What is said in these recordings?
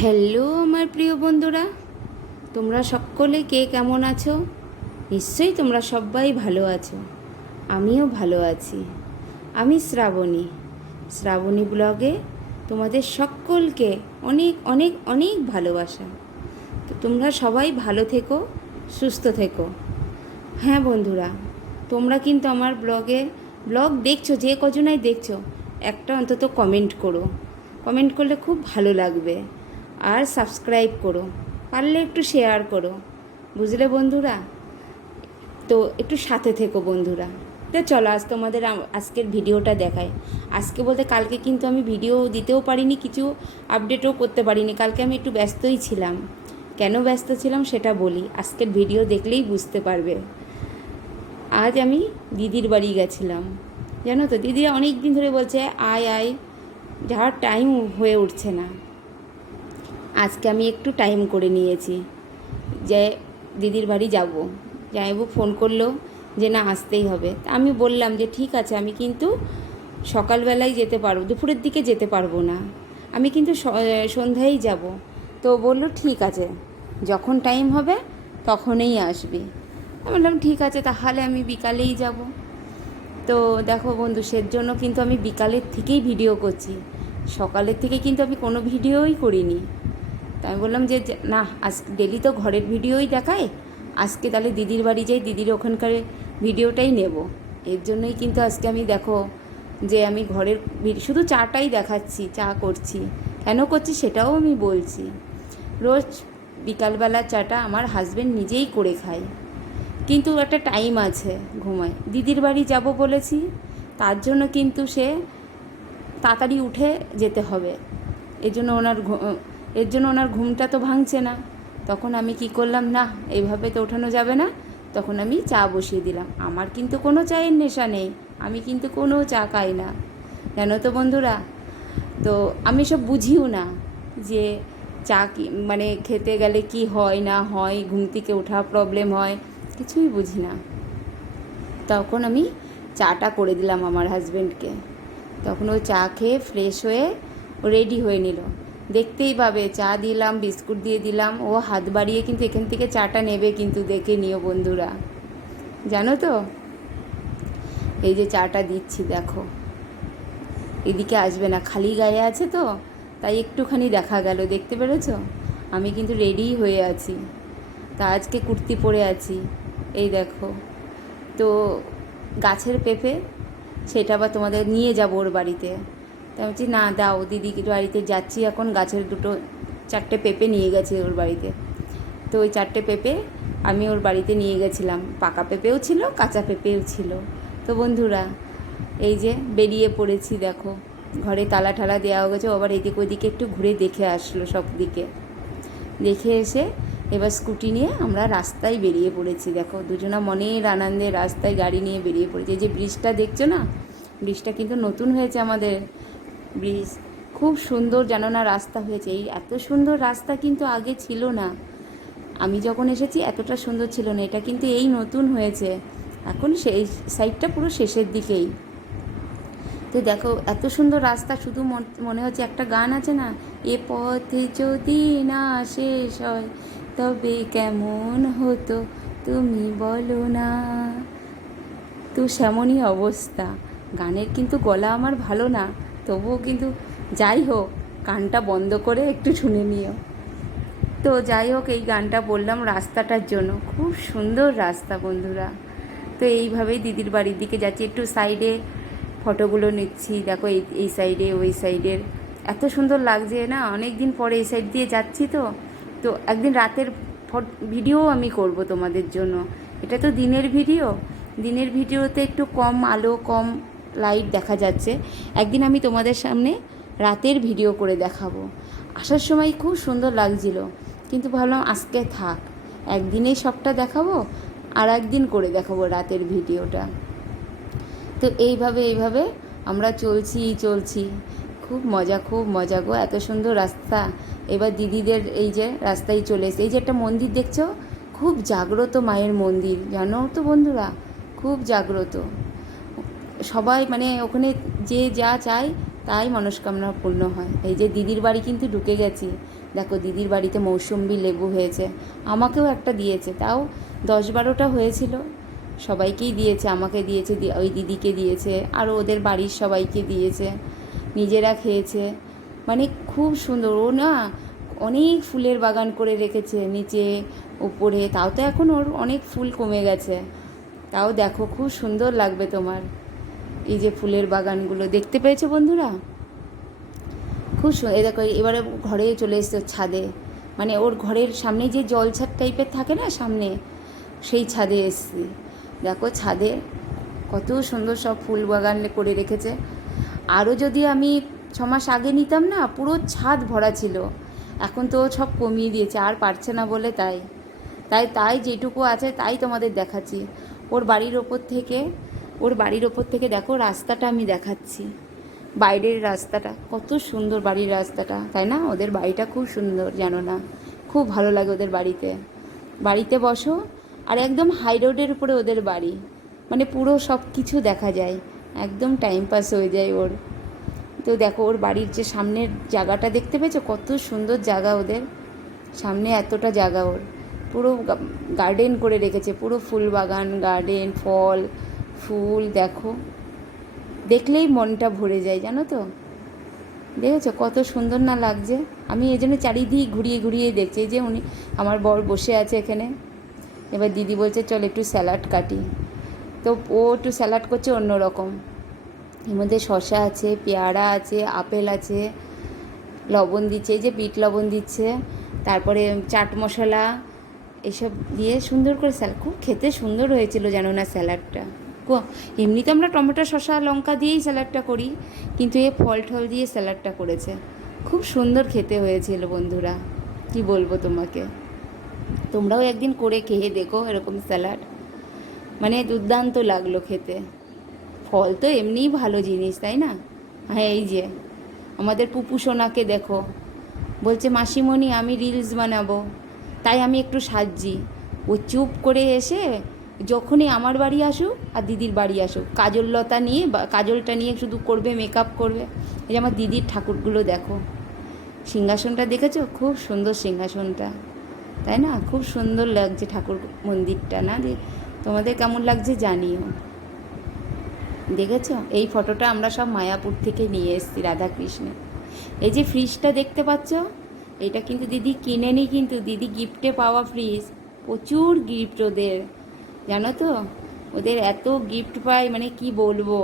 Hello আমার প্রিয় বন্ধুরা, তোমরা সকলে কে কেমন আছো? নিশ্চয়ই তোমরা সবাই ভালো আছো। আমিও ভালো আছি। আমি শ্রাবণী ব্লগে তোমাদের সকলকে অনেক অনেক অনেক ভালোবাসা। তো তোমরা সবাই ভালো থেকো, সুস্থ থেকো। হ্যাঁ বন্ধুরা, তোমরা কিন্তু আমার ব্লগ দেখছো, যে কজনাই দেখছো, একটা অন্তত কমেন্ট করো। কমেন্ট করলে খুব ভালো লাগবে। আর সাবস্ক্রাইব করো, পারলে একটু শেয়ার করো, বুঝলে বন্ধুরা? তো একটু সাথে থেকো বন্ধুরা। তো চলো আজ তোমাদের আজকের ভিডিওটা দেখাই। আজকে বলতে কালকে কিন্তু আমি ভিডিও দিতেও পারিনি, কিছু আপডেটও করতে পারিনি। কালকে আমি একটু ব্যস্তই ছিলাম। কেন ব্যস্ত ছিলাম সেটা বলি, আজকের ভিডিও দেখলেই বুঝতে পারবে। আজ আমি দিদির বাড়ি গেছিলাম। জানো তো, দিদিরা অনেক দিন ধরে বলছে আয় আয়, যাওয়ার টাইম হয়ে উঠছে না। আজকে আমি একটু টাইম করে নিয়েছি যে দিদির বাড়ি যাব। জামাইবাবু ফোন করলো যে না আসতেই হবে। তা আমি বললাম যে ঠিক আছে, আমি কিন্তু সকালবেলায় যেতে পারবো, দুপুরের দিকে যেতে পারবো না, আমি কিন্তু সন্ধ্যায় যাব। তো বললো ঠিক আছে, যখন টাইম হবে তখনই আসবি। আমি বললাম ঠিক আছে, তাহলে আমি বিকালেই যাব। তো দেখো বন্ধু, সেজন্য কিন্তু আমি বিকালের থেকেই ভিডিও করছি, সকালের থেকে কিন্তু আমি কোনো ভিডিওই করিনি। তাই আমি বললাম যে না, আজ ডেলি তো ঘরের ভিডিওই দেখায়, আজকে তাহলে দিদির বাড়ি যাই, দিদির ওখানকার ভিডিওটাই নেব। এর জন্যই কিন্তু আজকে আমি দেখো যে আমি ঘরের শুধু চাটাই দেখাচ্ছি, চা করছি। কেন করছি সেটাও আমি বলছি। রোজ বিকালবেলা চাটা আমার হাজব্যান্ড নিজেই করে খায়, কিন্তু একটা টাইম আছে ঘুমায়। দিদির বাড়ি যাব বলেছি, তার জন্য কিন্তু সে তাড়াতাড়ি উঠে যেতে হবে। এর জন্য ওনার ঘুমটা তো ভাঙছে না। তখন আমি কি করলাম, না এইভাবে তো ওঠানো যাবে না, তখন আমি চা বসিয়ে দিলাম। আমার কিন্তু কোনো চায়ের নেশা নেই, আমি কিন্তু কোনো চা খাই না, জানো তো বন্ধুরা। তো আমি সব বুঝিও না যে চা কি মানে খেতে গেলে কি হয় না হয়, ঘুম থেকে ওঠা প্রবলেম হয়, কিছুই বুঝি না। তখন আমি চাটা করে দিলাম আমার হাজব্যান্ডকে। তখন ও চা খেয়ে ফ্রেশ হয়ে ও রেডি হয়ে নিল। দেখতেই পাবে চা দিলাম, বিস্কুট দিয়ে দিলাম, ও হাত বাড়িয়ে কিন্তু এখান থেকে চাটা নেবে, কিন্তু দেখে নিও বন্ধুরা, জানো তো। এই যে চাটা দিচ্ছি দেখো, এদিকে আসবে না, খালি গায়ে আছে তো, তাই একটুখানি দেখা গেল, দেখতে পেরেছ? আমি কিন্তু রেডিই হয়ে আছি। তা আজকে কুর্তি পরে আছি, এই দেখো। তো গাছের পেঁপে, সেটা আবার তোমাদের নিয়ে যাবো ওর বাড়িতে। তা আমি বলছি না দাও, দিদির বাড়িতে যাচ্ছি এখন, গাছের চারটে পেঁপে নিয়ে গেছে ওর বাড়িতে। তো ওই চারটে পেঁপে আমি ওর বাড়িতে নিয়ে গেছিলাম। পাকা পেঁপেও ছিল, কাঁচা পেঁপেও ছিল। তো বন্ধুরা, এই যে বেরিয়ে পড়েছি দেখো, ঘরে তালা ঠালা দেওয়া গেছে। আবার এদিক ওইদিকে একটু ঘুরে দেখে আসলো, সব দিকে দেখে এসে এবার স্কুটি নিয়ে আমরা রাস্তায় বেরিয়ে পড়েছি। দেখো দুজনা মনের আনন্দে রাস্তায় গাড়ি নিয়ে বেরিয়ে পড়েছি। এই যে ব্রিজটা দেখছো না, ব্রিজটা কিন্তু নতুন হয়েছে আমাদের ব্রিজ, খুব সুন্দর জানো না রাস্তা হয়েছে। এই এত সুন্দর রাস্তা কিন্তু আগে ছিল না, আমি যখন এসেছি এতটা সুন্দর ছিল না, এটা কিন্তু এই নতুন হয়েছে এখন, সেই সাইডটা পুরো শেষের দিকেই। তো দেখো এত সুন্দর রাস্তা, শুধু মনে হচ্ছে একটা গান আছে না, এ পথে যদি না শেষ হয় তবে কেমন হতো তুমি বলো না। তো সেমনই অবস্থা। গানের কিন্তু গলা আমার ভালো না, তবুও কিন্তু যাই হোক, গানটা বন্ধ করে একটু শুনে নিও। তো যাই হোক, এই গানটা বললাম রাস্তাটার জন্য, খুব সুন্দর রাস্তা বন্ধুরা। তো এইভাবেই দিদির বাড়ির দিকে যাচ্ছি, একটু সাইডে ফটোগুলো নিচ্ছি। দেখো এই সাইডে ওই সাইডের এত সুন্দর লাগছে না, অনেক দিন পরে এই সাইড দিয়ে যাচ্ছি। তো তো একদিন রাতের ভিডিও আমি করব তোমাদের জন্য। এটা তো দিনের ভিডিও, দিনের ভিডিওতে একটু কম আলো, কম লাইট দেখা যাচ্ছে। একদিন আমি তোমাদের সামনে রাতের ভিডিও করে দেখাবো। আসার সময় খুব সুন্দর লাগছিল, কিন্তু ভাবলাম আজকে থাক, একদিনেই সবটা দেখাবো, আর একদিন করে দেখাবো রাতের ভিডিওটা। তো এইভাবে আমরা চলছি, খুব মজা গো, এত সুন্দর রাস্তা। এবার দিদিদের এই যে রাস্তায় চলে এসে, এই যে একটা মন্দির দেখছো, খুব জাগ্রত মায়ের মন্দির, জানো তো বন্ধুরা, খুব জাগ্রত। সবাই মানে ওখানে যে যা চায় তাই মনস্কামনা পূর্ণ হয়। এই যে দিদির বাড়ি কিন্তু ঢুকে গেছি, দেখো দিদির বাড়িতে মৌসুম্বি লেবু হয়েছে, আমাকেও একটা দিয়েছে, তাও 10-12টা হয়েছিল, সবাইকেই দিয়েছে, আমাকে দিয়েছে, ওই দিদিকে দিয়েছে, আরও ওদের বাড়ির সবাইকে দিয়েছে, নিজেরা খেয়েছে। মানে খুব সুন্দর। ও না অনেক ফুলের বাগান করে রেখেছে নিচে উপরে, তাও তো এখন ওর অনেক ফুল কমে গেছে, তাও দেখো খুব সুন্দর লাগবে তোমার এই যে ফুলের বাগানগুলো দেখতে পেয়েছো বন্ধুরা, খুব সুন্দর। এই দেখো এবারে ঘরে চলে এসছে ছাদে, মানে ওর ঘরের সামনে যে জল ছাদ টাইপের থাকে না সামনে, সেই ছাদে এসছি। দেখো ছাদে কত সুন্দর সব ফুল বাগান করে রেখেছে। আরও যদি আমি 6 মাস আগে নিতাম না, পুরো ছাদ ভরা ছিল, এখন তো সব কমিয়ে দিয়েছে, আর পারছে না বলে তাই তাই তাই যেটুকু আছে তাই তোমাদের দেখাচ্ছি। ওর বাড়ির ওপর থেকে দেখো রাস্তাটা আমি দেখাচ্ছি, বাইরের রাস্তাটা কত সুন্দর, বাড়ির রাস্তাটা, তাই না? ওদের বাড়িটা খুব সুন্দর, জানো না, খুব ভালো লাগে ওদের বাড়িতে বসো, আর একদম হাই রোডের উপরে ওদের বাড়ি, মানে পুরো সব কিছু দেখা যায়, একদম টাইম পাস হয়ে যায় ওর। তো দেখো ওর বাড়ির যে সামনের জায়গাটা দেখতে পেয়েছো, কত সুন্দর জায়গা ওদের সামনে, এতটা জায়গা ওর, পুরো গার্ডেন করে রেখেছে, পুরো ফুল বাগান, গার্ডেন, ফল ফুল, দেখো দেখলেই মনটা ভরে যায়, জানো তো, দেখেছো কত সুন্দর না লাগছে। আমি এই জন্য চারিদিক ঘুরিয়ে ঘুরিয়ে দেখছি। এই যে উনি আমার বর বসে আছে এখানে, এবার দিদি বলছে চল একটু স্যালাড কাটি, তো ও একটু স্যালাড করছে অন্য রকম, এর মধ্যে শসা আছে, পেয়ারা আছে, আপেল আছে, লবণ দিচ্ছে, এই যে বিট লবণ দিচ্ছে, তারপরে চাট মশলা এসব দিয়ে সুন্দর করে স্যালাড, খুব খেতে সুন্দর হয়েছিল জানো না স্যালাডটা। এমনি তো আমরা টমেটো শসা লঙ্কা দিয়েই স্যালাডটা করি, কিন্তু এ ফল টল দিয়ে স্যালাডটা করেছে, খুব সুন্দর খেতে হয়েছিল বন্ধুরা, কি বলবো তোমাকে, তোমরাও একদিন করে খেয়ে দেখো এরকম স্যালাড, মানে দুর্দান্ত লাগলো খেতে। ফল তো এমনিই ভালো জিনিস, তাই না? হ্যাঁ, এই যে আমাদের পুপু সোনাকে দেখো, বলছে মাসিমণি আমি রিলস বানাবো, তাই আমি একটু সাজছি। ও চুপ করে এসে যখনই আমার বাড়ি আসুক আর দিদির বাড়ি আসুক, কাজললতা নিয়ে কাজলটা নিয়ে শুধু করবে, মেকআপ করবে। এই যে আমার দিদির ঠাকুরগুলো দেখো, সিংহাসনটা দেখেছো, খুব সুন্দর সিংহাসনটা, তাই না? খুব সুন্দর লাগছে ঠাকুর মন্দিরটা, না তোমাদের কেমন লাগছে জানিও। দেখেছো এই ফটোটা আমরা সব মায়াপুর থেকে নিয়ে এসেছি রাধাকৃষ্ণ। এই যে ফ্রিজটা দেখতে পাচ্ছ, এটা কিন্তু দিদি কিনেনি, কিন্তু দিদি গিফটে পাওয়া ফ্রিজ, প্রচুর গিফট ওদের, জানো তো, ওদের এত গিফট পায় মানে কি বলবো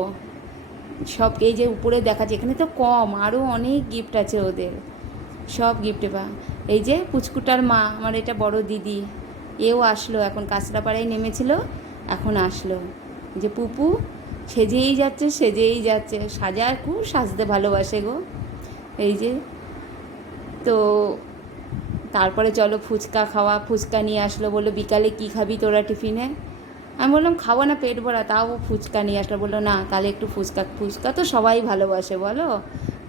সব। এই যে উপরে দেখাচ্ছে, এখানে তো কম, আরও অনেক গিফট আছে ওদের, সব গিফটে পায়। এই যে পুচকুটার মা, আমার এটা বড় দিদি, এও আসলো, এখন কাঁচরাপাড়ায় নেমেছিল, এখন আসলো। যে পুপু সেজেই যাচ্ছে, সাজার খুব সাজতে ভালোবাসে গো। এই যে তো তারপরে চলো ফুচকা খাওয়া, ফুচকা নিয়ে আসলো, বললো বিকালে কী খাবি তোরা টিফিনে, আমি বললাম খাবো না পেট ভরা, তাও ফুচকা নিয়ে আসলো, বললো না তাহলে একটু ফুচকা তো সবাই ভালোবাসে বলো,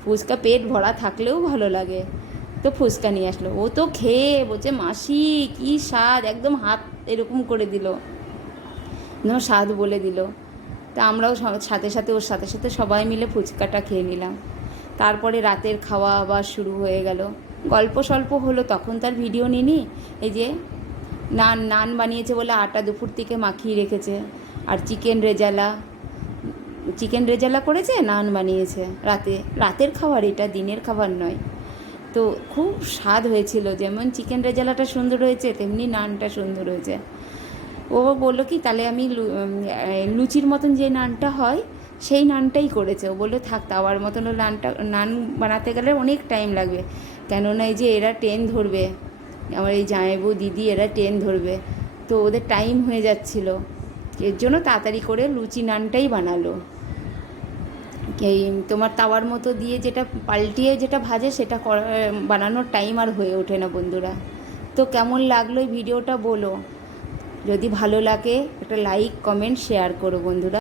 ফুচকা পেট ভরা থাকলেও ভালো লাগে, তো ফুচকা নিয়ে আসলো। ও তো খেয়ে বলছে মাসি কী স্বাদ, একদম হাত এরকম করে দিল, স্বাদ বলে দিল। তা আমরাও ওর সাথে সাথে সবাই মিলে ফুচকাটা খেয়ে নিলাম। তারপরে রাতের খাওয়া আবার শুরু হয়ে গেল, গল্প স্বল্প হলো, তখন তার ভিডিও নিনি। এই যে নান বানিয়েছে বলে আটা দুপুর থেকে মাখিয়ে রেখেছে, আর চিকেন রেজালা করেছে, নান বানিয়েছে রাতের খাবার, এটা দিনের খাবার নয়। তো খুব স্বাদ হয়েছিল, যেমন চিকেন রেজালাটা সুন্দর হয়েছে তেমনি নানটা সুন্দর হয়েছে। ও বললো কি তাহলে আমি লুচির মতন যে নানটা হয় সেই নানটাই করেছে। ও বললো থাক, তাওয়ার মতন ও নান বানাতে গেলে অনেক টাইম লাগবে, কেননা এই যে এরা ট্রেন ধরবে, আমার এই জামাইবু দিদি এরা ট্রেন ধরবে, তো ওদের টাইম হয়ে যাচ্ছিল, এর জন্য তাড়াতাড়ি করে লুচি নানটাই বানালো। এই তোমার তাওয়ার মতো দিয়ে যেটা পাল্টিয়ে যেটা ভাজে সেটা বানানোর টাইম আর হয়ে ওঠে না বন্ধুরা। তো কেমন লাগলো এই ভিডিওটা বলো, যদি ভালো লাগে একটা লাইক কমেন্ট শেয়ার করো বন্ধুরা।